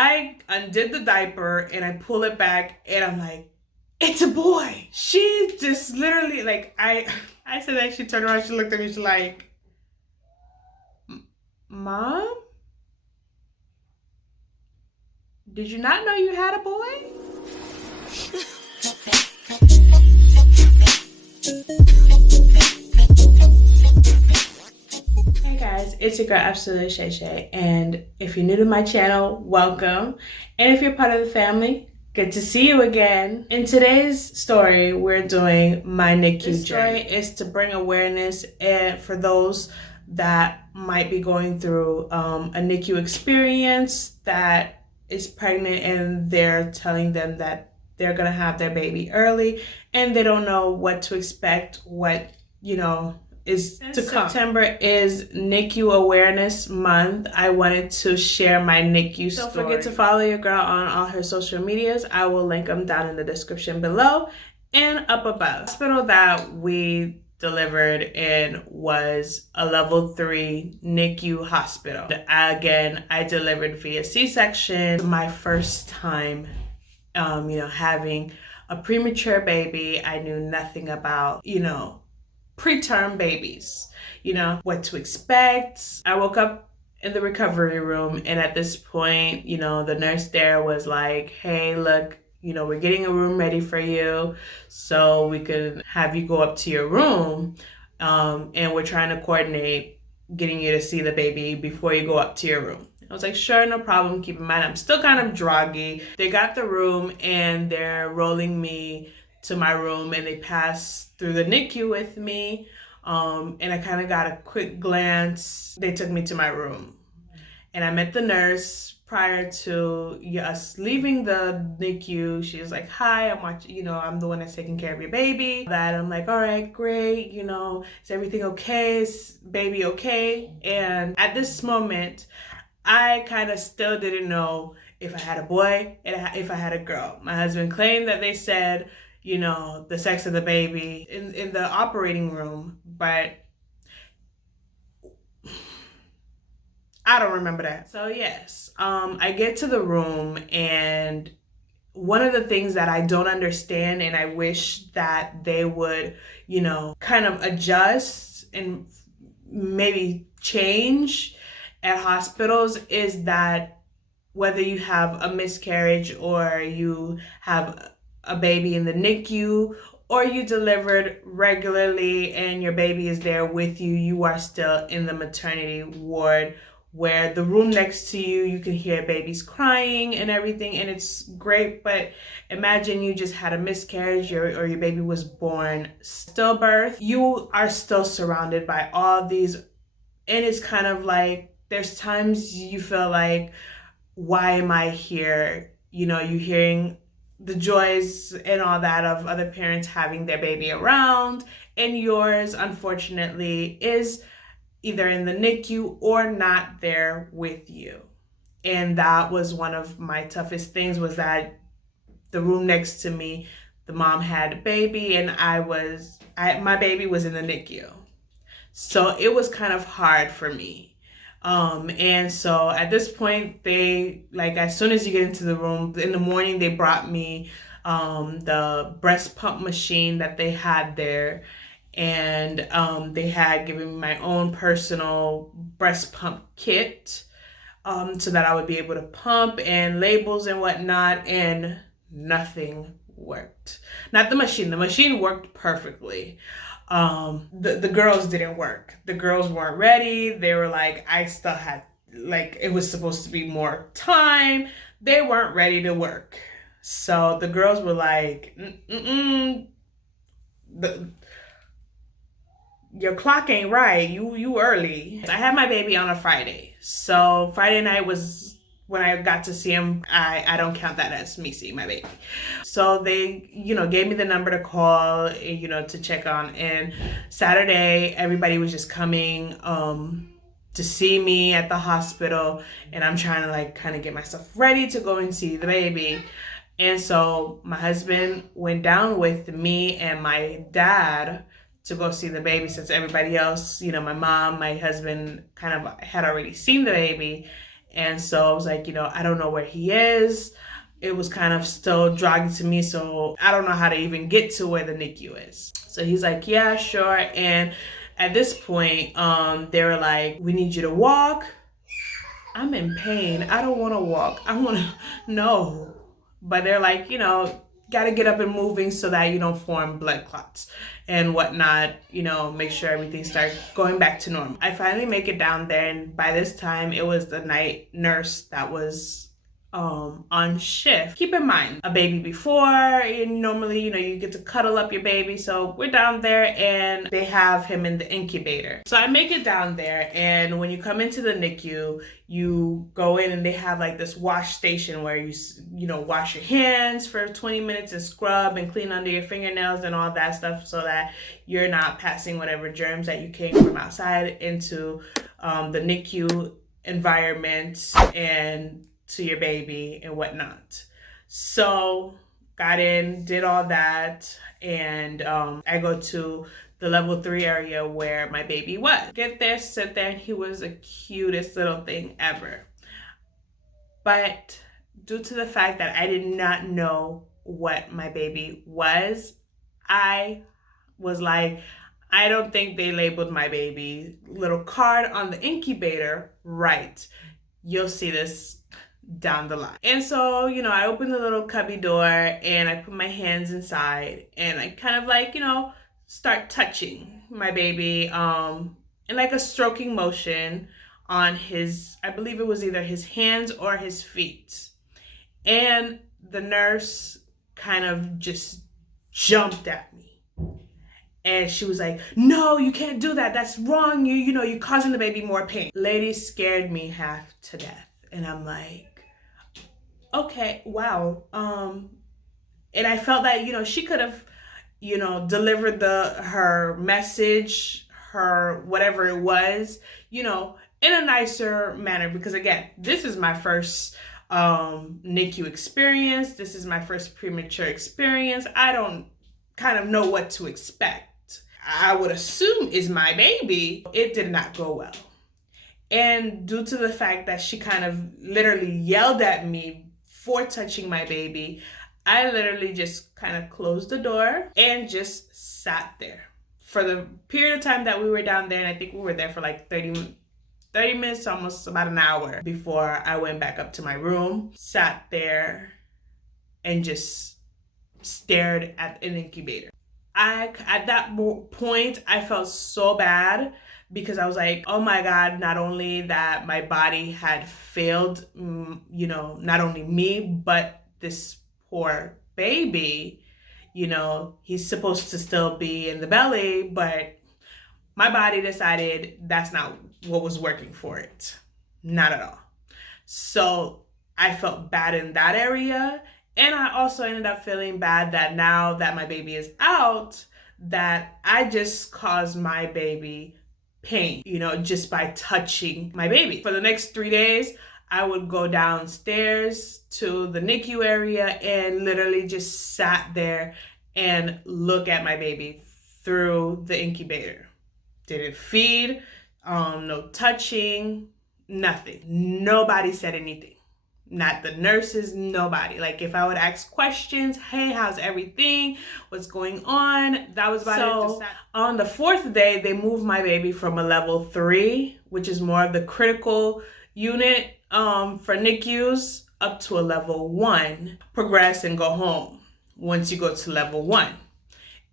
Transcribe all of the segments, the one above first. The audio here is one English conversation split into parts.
I undid the diaper and I pull it back and I'm like, it's a boy. She just literally, like, I said that, she turned around, she looked at me, she's like, Mom? Did you not know you had a boy? Hey guys, it's your girl Absolutely ShayShay, and if you're new to my channel, welcome. And if you're part of the family, good to see you again. In today's story, we're doing my NICU journey. This story is to bring awareness and for those that might be going through a NICU experience, that is pregnant and they're telling them that they're gonna have their baby early and they don't know what to expect, what, you know, is to come. September is NICU Awareness Month. I wanted to share my NICU story. Don't forget to follow your girl on all her social medias. I will link them down in the description below and up above. The hospital that we delivered in was a level 3 NICU hospital. Again, I delivered via C-section. My first time, having a premature baby. I knew nothing about, preterm babies, what to expect. I woke up in the recovery room, and at this point, the nurse there was like, hey, look, we're getting a room ready for you so we can have you go up to your room, and we're trying to coordinate getting you to see the baby before you go up to your room. I was like, sure, no problem. Keep in mind, I'm still kind of groggy. They got the room and they're rolling me to my room, and they passed through the NICU with me, and I kind of got a quick glance. They took me to my room, and I met the nurse prior to us leaving the NICU. She was like, hi, I'm watching, I'm the one that's taking care of your baby. That I'm like, all right, great, is everything okay? Is baby okay? And at this moment, I kind of still didn't know if I had a boy and if I had a girl. My husband claimed that they said, the sex of the baby in the operating room, but I don't remember that. So yes, I get to the room, and one of the things that I don't understand, and I wish that they would, kind of adjust and maybe change at hospitals, is that whether you have a miscarriage or you have a baby in the NICU or you delivered regularly and your baby is there with you, you are still in the maternity ward, where the room next to you, you can hear babies crying and everything, and it's great. But imagine you just had a miscarriage or your baby was born stillbirth. You are still surrounded by all these, and it's kind of like, there's times you feel like, why am I here? You hearing the joys and all that of other parents having their baby around, and yours, unfortunately, is either in the NICU or not there with you. And that was one of my toughest things, was that the room next to me, the mom had a baby, and my baby was in the NICU. So it was kind of hard for me. And so at this point, they, like, as soon as you get into the room in the morning, they brought me the breast pump machine that they had there, and they had given me my own personal breast pump kit, so that I would be able to pump, and labels and whatnot, and nothing worked. Not the machine worked perfectly. The girls didn't work. The girls weren't ready. They were like, I still had, like, it was supposed to be more time. They weren't ready to work. So the girls were like, your clock ain't right. You early. I had my baby on a Friday. So Friday night was when I got to see him. I don't count that as me seeing my baby. So they, gave me the number to call, to check on. And Saturday, everybody was just coming to see me at the hospital. And I'm trying to, like, kind of get myself ready to go and see the baby. And so my husband went down with me and my dad to go see the baby, since everybody else, my mom, my husband, kind of had already seen the baby. And so I was like, I don't know where he is. It was kind of still dragging to me, so I don't know how to even get to where the NICU is. So he's like, yeah, sure. And at this point, they were like, we need you to walk. I'm in pain. I don't want to walk. I want to, no. But they're like, got to get up and moving so that you don't form blood clots and whatnot, make sure everything starts going back to normal. I finally make it down there, and by this time it was the night nurse that was on shift. Keep in mind, a baby before, and normally, you get to cuddle up your baby. So we're down there and they have him in the incubator. So I make it down there, and when you come into the NICU, you go in and they have like this wash station where you wash your hands for 20 minutes and scrub and clean under your fingernails and all that stuff, so that you're not passing whatever germs that you came from outside into the NICU environment and to your baby and whatnot. So got in, did all that, and I go to the level 3 area where my baby was. Get there, sit there, and he was the cutest little thing ever. But due to the fact that I did not know what my baby was, I was like, I don't think they labeled my baby little card on the incubator right. You'll see this down the line. And so, I opened the little cubby door and I put my hands inside and I kind of like, start touching my baby in like a stroking motion on his, I believe it was either his hands or his feet. And the nurse kind of just jumped at me. And she was like, no, you can't do that. That's wrong. You're causing the baby more pain. Lady scared me half to death. And I'm like, okay, wow. And I felt that, she could have, delivered her message, her whatever it was, in a nicer manner. Because again, this is my first NICU experience. This is my first premature experience. I don't kind of know what to expect. I would assume is my baby. It did not go well. And due to the fact that she kind of literally yelled at me for touching my baby, I literally just kind of closed the door and just sat there for the period of time that we were down there. And I think we were there for like 30 minutes, almost about an hour before I went back up to my room, sat there and just stared at an incubator. At that point, I felt so bad because I was like, oh my God, not only that my body had failed, not only me, but this poor baby, he's supposed to still be in the belly, but my body decided that's not what was working for it. Not at all. So I felt bad in that area. And I also ended up feeling bad that now that my baby is out, that I just caused my baby pain, just by touching my baby. For the next 3 days, I would go downstairs to the NICU area and literally just sat there and look at my baby through the incubator. Didn't feed, no touching, nothing. Nobody said anything. Not the nurses, nobody. Like if I would ask questions, hey, how's everything? What's going on? That was about it. So on the 4th day, they moved my baby from a level 3, which is more of the critical unit for NICUs, up to a level 1. Progress and go home once you go to level 1.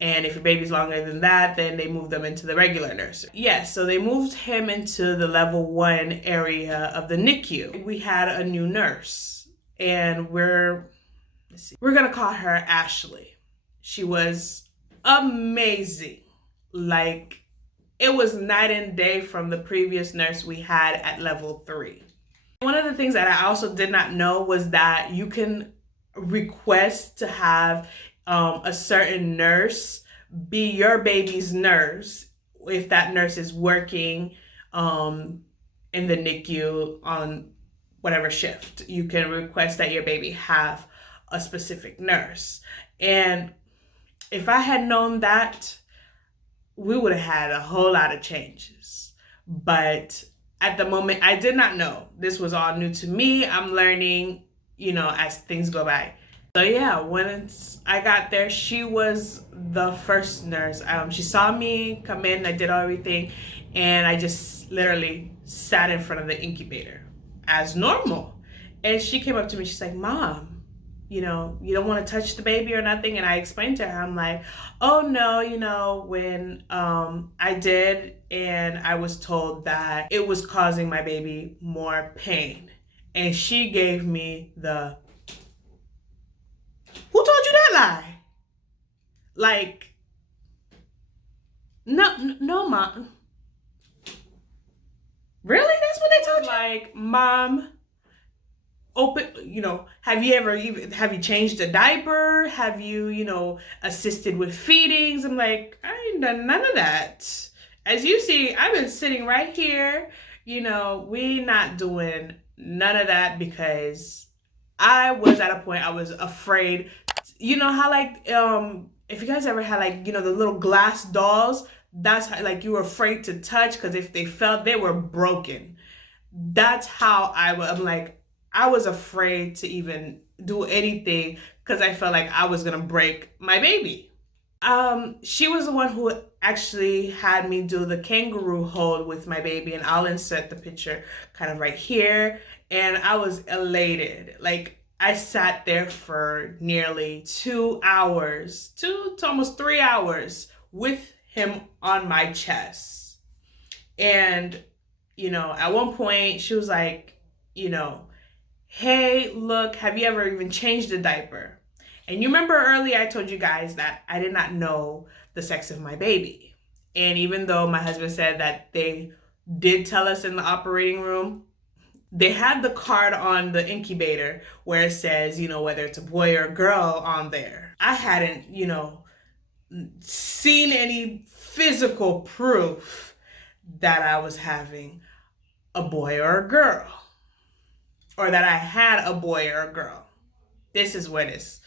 And if your baby's longer than that, then they move them into the regular nursery. Yes, so they moved him into the level 1 area of the NICU. We had a new nurse, and we're gonna call her Ashley. She was amazing. Like, it was night and day from the previous nurse we had at level 3. One of the things that I also did not know was that you can request to have a certain nurse be your baby's nurse if that nurse is working in the NICU on whatever shift. You can request that your baby have a specific nurse. And if I had known that, we would have had a whole lot of changes. But at the moment, I did not know. This was all new to me. I'm learning, as things go by. So yeah, when I got there, she was the first nurse. She saw me come in, I did everything, and I just literally sat in front of the incubator as normal. And she came up to me, she's like, Mom, you don't want to touch the baby or nothing? And I explained to her, I'm like, oh no, when I did, and I was told that it was causing my baby more pain. And she gave me the, who told you that lie? Like, no, Mom. Really? That's what they told you? Like, Mom, have you changed a diaper? Have you, assisted with feedings? I'm like, I ain't done none of that. As you see, I've been sitting right here. We not doing none of that because I was at a point I was afraid. You know how if you guys ever had the little glass dolls, that's how you were afraid to touch because if they fell, they were broken. That's how I'm like, I was afraid to even do anything because I felt like I was gonna break my baby. She was the one who actually had me do the kangaroo hold with my baby, and I'll insert the picture kind of right here. And I was elated. Like, I sat there for nearly 2 hours, 2 to almost 3 hours with him on my chest. And, at one point she was like, hey, look, have you ever even changed a diaper? And you remember earlier I told you guys that I did not know the sex of my baby. And even though my husband said that they did tell us in the operating room, they had the card on the incubator where it says, whether it's a boy or a girl on there. I hadn't, seen any physical proof that I was having a boy or a girl, or that I had a boy or a girl. This is what it is.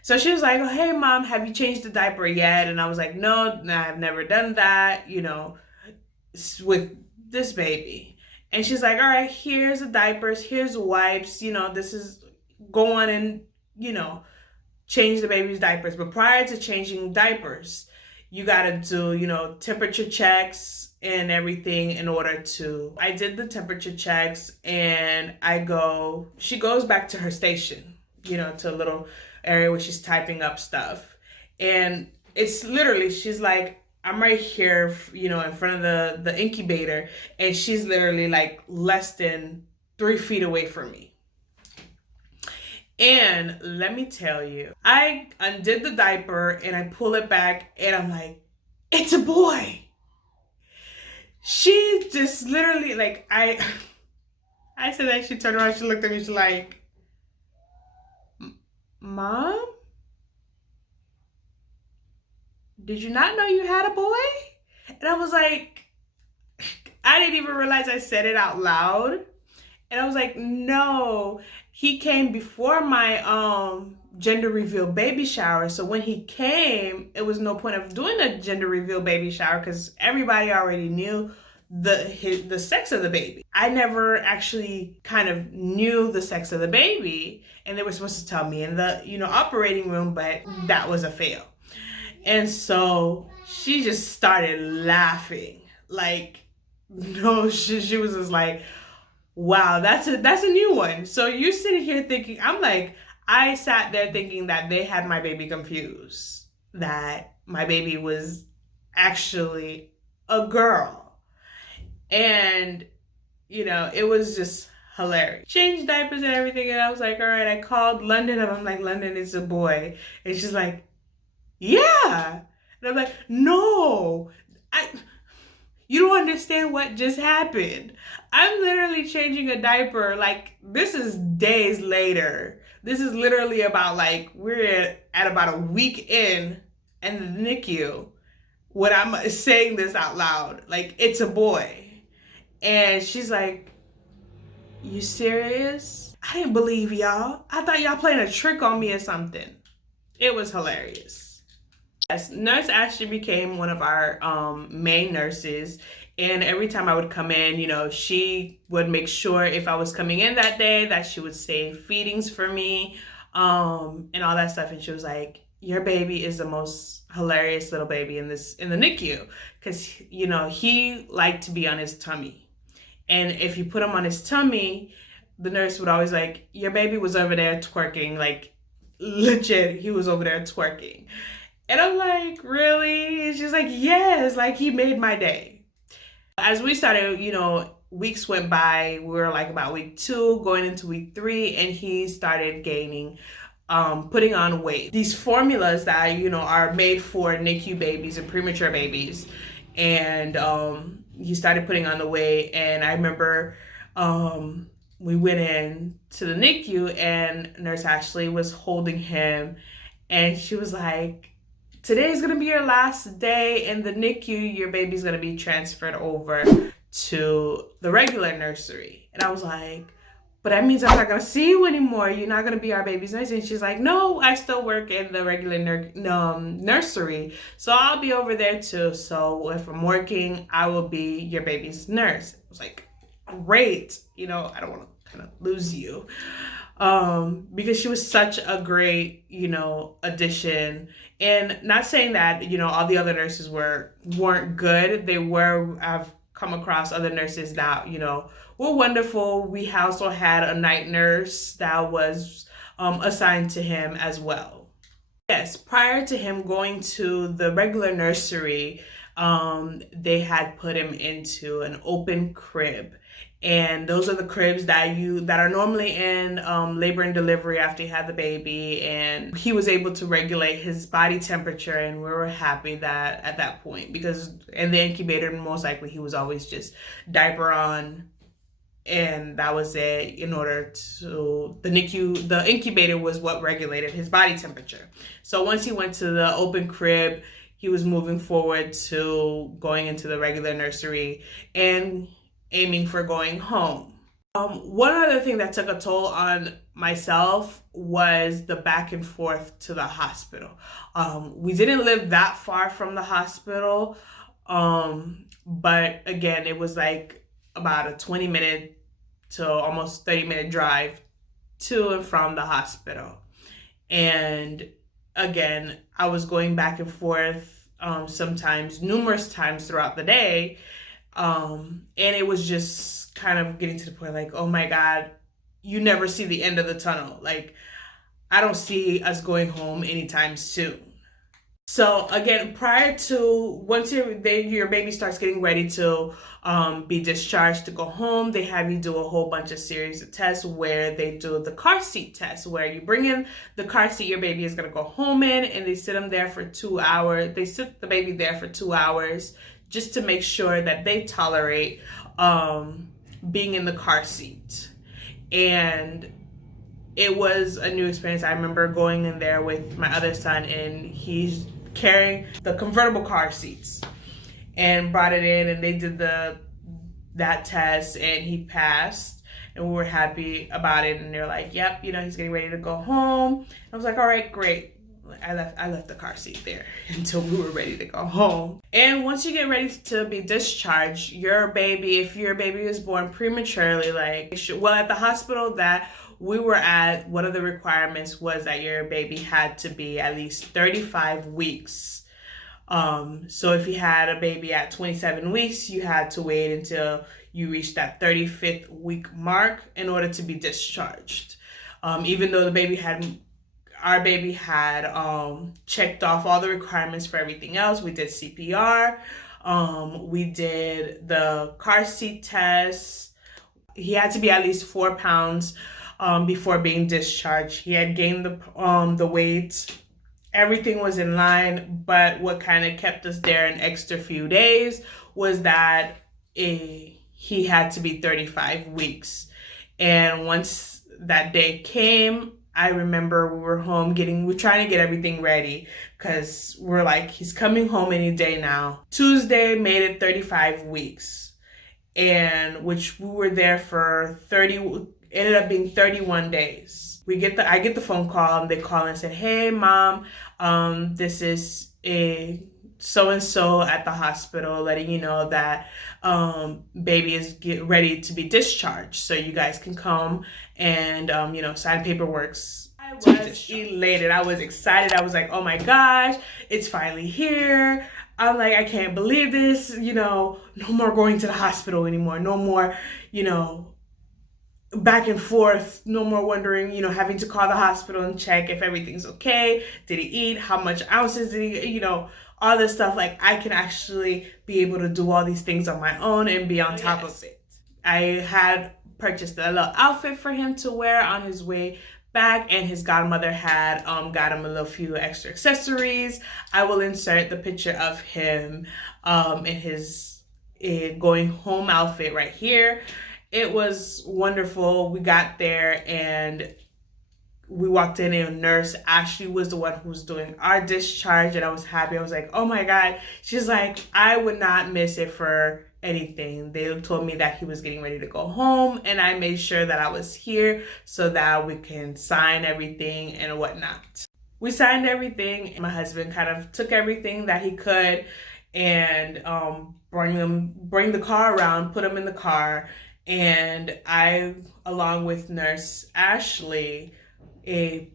So she was like, oh, hey, Mom, have you changed the diaper yet? And I was like, no, I've never done that, with this baby. And she's like, all right, here's the diapers, here's wipes, this is go on and, change the baby's diapers. But prior to changing diapers, you got to do, temperature checks and everything in order to. I did the temperature checks, and she goes back to her station, to a little area where she's typing up stuff. And it's literally, she's like, I'm right here, in front of the incubator, and she's literally like less than 3 feet away from me. And let me tell you, I undid the diaper and I pull it back and I'm like, it's a boy. She just literally, I said that, she turned around, she looked at me, she's like, Mom? Did you not know you had a boy? And I was like, I didn't even realize I said it out loud. And I was like, no, he came before my gender reveal baby shower. So when he came, it was no point of doing a gender reveal baby shower because everybody already knew the sex of the baby. I never actually kind of knew the sex of the baby, and they were supposed to tell me in the operating room, but that was a fail. And so she just started laughing. She was just like, wow, that's a new one. So you're sitting here thinking, I sat there thinking that they had my baby confused, that my baby was actually a girl. And, it was just hilarious. Changed diapers and everything, and I was like, all right, I called London, and I'm like, London, it's a boy. And she's like, yeah. And I'm like, no, you don't understand what just happened. I'm literally changing a diaper. This is days later. This is literally about we're at about a week in the NICU when I'm saying this out loud. It's a boy. And she's like, you serious? I didn't believe y'all. I thought y'all playing a trick on me or something. It was hilarious. Yes, Nurse Ashley became one of our main nurses, And every time I would come in, you know, she would make sure if I was coming in that day that she would save feedings for me, and all that stuff. And she was like, your baby is the most hilarious little baby in the NICU, because, you know, he liked to be on his tummy. And if you put him on his tummy, the nurse would always like, your baby was over there twerking, like legit, he was over there twerking. And I'm like, really? And she's like, yes, like he made my day. As we started, you know, weeks went by. We were like about week 2, going into week 3, and he started gaining, putting on weight. These formulas that, you know, are made for NICU babies and premature babies. And he started putting on the weight. And I remember we went in to the NICU and Nurse Ashley was holding him. And she was like, today's gonna be your last day in the NICU. Your baby's gonna be transferred over to the regular nursery. And I was like, but that means I'm not gonna see you anymore. You're not gonna be our baby's nurse. And she's like, no, I still work in the regular nursery. So I'll be over there too. So if I'm working, I will be your baby's nurse. I was like, great. You know, I don't wanna kind of lose you. Because she was such a great, you know, addition. And not saying that, you know, all the other nurses weren't good. I've come across other nurses that, you know, were wonderful. We also had a night nurse that was assigned to him as well. Yes, prior to him going to the regular nursery, they had put him into an open crib. And those are the cribs that are normally in labor and delivery after you had the baby. And he was able to regulate his body temperature, and we were happy that at that point, because in the incubator, most likely he was always just diaper on, and that was it. In order to the NICU, the incubator was what regulated his body temperature. So once he went to the open crib, he was moving forward to going into the regular nursery and aiming for going home. One other thing that took a toll on myself was the back and forth to the hospital. We didn't live that far from the hospital, but again, it was like about a 20-minute to almost 30-minute drive to and from the hospital. And again, I was going back and forth sometimes, numerous times throughout the day. And it was just kind of getting to the point like, oh my God, you never see the end of the tunnel. Like, I don't see us going home anytime soon. So again, prior to, once your baby starts getting ready to be discharged to go home, they have you do a whole bunch of series of tests where they do the car seat test, where you bring in the car seat your baby is going to go home in, and they sit them there for 2 hours. They sit the baby there for 2 hours just to make sure that they tolerate being in the car seat. And it was a new experience. I remember going in there with my other son, and he's carrying the convertible car seats, and brought it in, and they did that test, and he passed, and we were happy about it. And they're like, yep, you know, he's getting ready to go home. I was like, all right, great. I left the car seat there until we were ready to go home. And once you get ready to be discharged, your baby, if your baby was born prematurely, like, well, at the hospital that we were at, one of the requirements was that your baby had to be at least 35 weeks. So if you had a baby at 27 weeks, you had to wait until you reached that 35th week mark in order to be discharged. Even though our baby had checked off all the requirements for everything else. We did CPR. We did the car seat test. He had to be at least 4 pounds before being discharged. He had gained the weight. Everything was in line, but what kind of kept us there an extra few days was that he had to be 35 weeks. And once that day came, I remember we were home we're trying to get everything ready, because we're like, he's coming home any day now. Tuesday made it 35 weeks, and which we were there for ended up being 31 days. I get the phone call, and they call and said, hey mom, this is so-and-so at the hospital, letting you know that baby is ready to be discharged, so you guys can come and sign paperwork. I was elated. I was excited. I was like, oh my gosh, it's finally here. I'm like, I can't believe this. No more going to the hospital anymore. No more, back and forth. No more wondering, having to call the hospital and check if everything's okay. Did he eat? How much ounces did he, all this stuff. Like, I can actually be able to do all these things on my own and be on top of it. I had purchased a little outfit for him to wear on his way back, and his godmother had got him a few extra accessories. I will insert the picture of him in his going home outfit right here. It was wonderful. We got there and we walked in, and nurse Ashley was the one who was doing our discharge, and I was happy. I was like, oh my God. She's like, I would not miss it for anything. They told me that he was getting ready to go home, and I made sure that I was here so that we can sign everything and whatnot. We signed everything. My husband kind of took everything that he could and bring the car around, put him in the car, and I, along with nurse Ashley,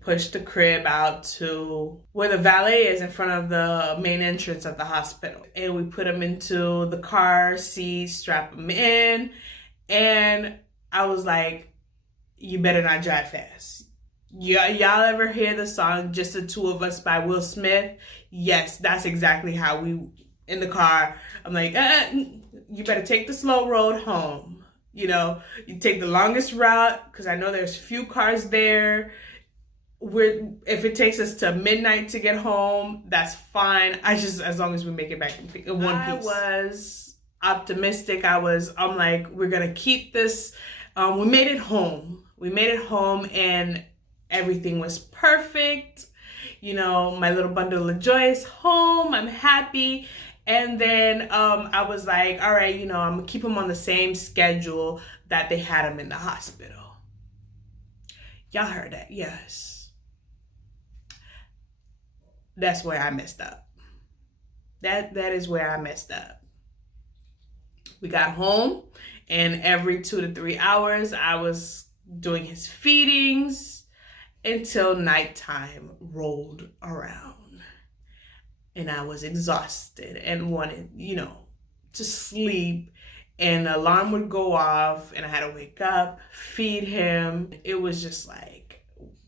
pushed the crib out to where the valet is in front of the main entrance of the hospital. And we put him into the car seat, strap him in, and I was like, you better not drive fast. Y'all ever hear the song Just the Two of Us by Will Smith? Yes, that's exactly how we, in the car, I'm like, you better take the slow road home. You take the longest route, because I know there's few cars there. If it takes us to midnight to get home, that's fine. As long as we make it back in one piece. I was optimistic. I'm like, we're gonna keep this. We made it home. And everything was perfect. My little bundle of joy is home. I'm happy. And then I was like, all right, I'm gonna keep him on the same schedule that they had him in the hospital. Y'all heard that? Yes. That's where I messed up. That is where I messed up. We got home, and every 2 to 3 hours, I was doing his feedings until nighttime rolled around. And I was exhausted and wanted, to sleep. And the alarm would go off, and I had to wake up, feed him. It was just like,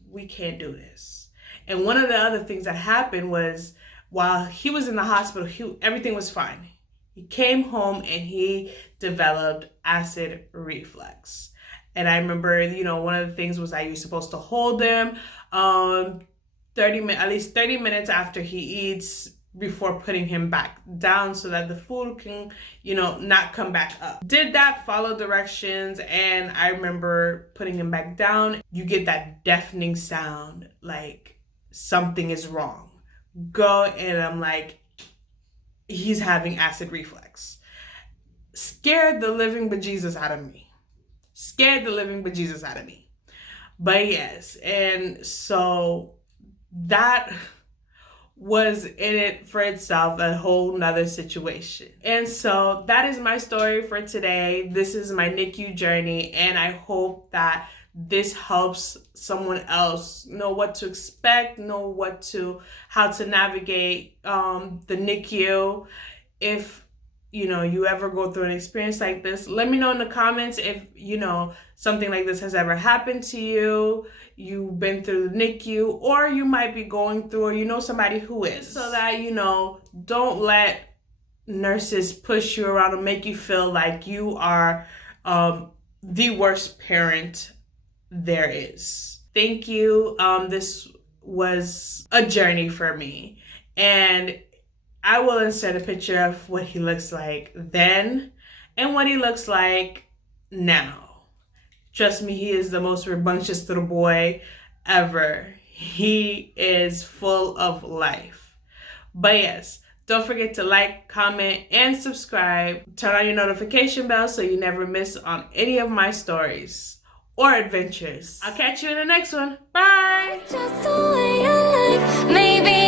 we can't do this. And one of the other things that happened was, while he was in the hospital, everything was fine. He came home and he developed acid reflux. And I remember, one of the things was that you're supposed to hold him at least 30 minutes after he eats before putting him back down, so that the food can, not come back up. Did that, follow directions, and I remember putting him back down. You get that deafening sound, like something is wrong. Go, and I'm like, he's having acid reflux. Scared the living bejesus out of me. But yes, and so that was in it for itself, a whole nother situation. And so that is my story for today. This is my NICU journey, and I hope that this helps someone else know what to expect, know how to navigate the NICU. If you ever go through an experience like this, let me know in the comments if something like this has ever happened to you. You've been through the NICU, or you might be going through, or somebody who is, so that don't let nurses push you around and make you feel like you are the worst parent there is. Thank you. This was a journey for me, and I will insert a picture of what he looks like then and what he looks like now. Trust me, he is the most rambunctious little boy ever. He is full of life. But yes, don't forget to like, comment, and subscribe. Turn on your notification bell so you never miss on any of my stories or adventures. I'll catch you in the next one. Bye! Just the way I like, maybe